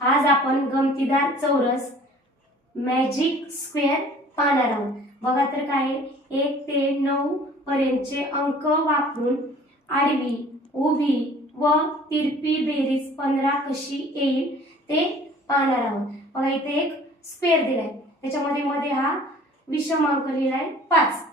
आज आपण गमतीदार चौरस मॅजिक स्क्वेअर पाहणार आहोत। बघा तर काय 1 ते 9 पर्यंतचे अंक वापरून आडवी, उभी व तिरपी बेरीज 15 कशी येईल ते पाहणार आहोत। बघा इथे एक स्क्वेअर दिलाय, त्याच्यामध्ये मध्ये हा विषमांक लिहिलाय 5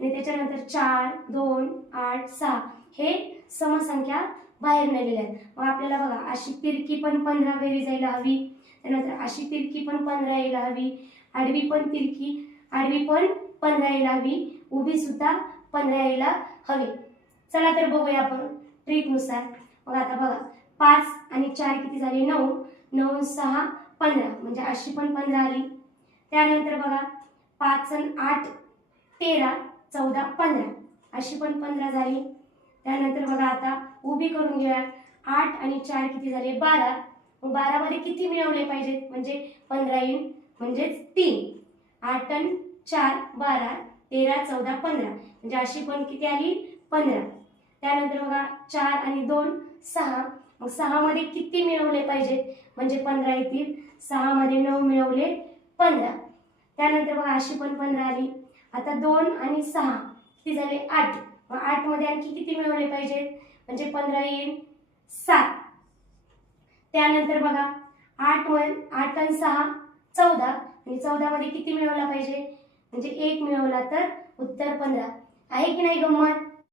आणि त्याच्यानंतर 4, 2, 8, 6 हे समसंख्या बाहेर नेलेल्या आहेत। मग आपल्याला बघा अशी तिरकी पण 15 बेरीज यायला हवी, त्यानंतर अशी तिरकी पण 15 यायला हवी, आडवी पण 15 यायला हवी, उभी सुद्धा 15 यायला हवी। चला तर बघूया आपण ट्रिक नुसार। मग आता बघा 5 आणि 4 किती झाले 9, 9 6 15 म्हणजे अशी पण 15 आली। त्यानंतर बघा 5 आणि 8 13 14 15 अशी पण 15 झाली। त्यानंतर बघा आता उभी करून घेऊया, 8 आणि 4 किती झाले 12, मग 12 मध्ये किती मिळवले पाहिजेत म्हणजे 15 येईल म्हणजेच 3, 8 आणि 4 12 13 14 15 म्हणजे अशी पण किती आली 15। त्यानंतर बघा 4 आणि 2 6, मग 6 मध्ये किती मिळवले पाहिजेत म्हणजे 15 येतील, 6 मध्ये 9 मिळवले 15। त्यानंतर बघा अशी पण 15 आली। आता 2 आणि 6 किती झाले 8, मग 8 मध्ये आणखी किती मिळवले पाहिजेत म्हणजे 15 येईल 7। त्यानंतर बघा 8 आणि 6 14 आणि 14 मध्ये किती मिळवला पाहिजे म्हणजे 1 मिळवला तर उत्तर 15 आहे की नाही गंमत।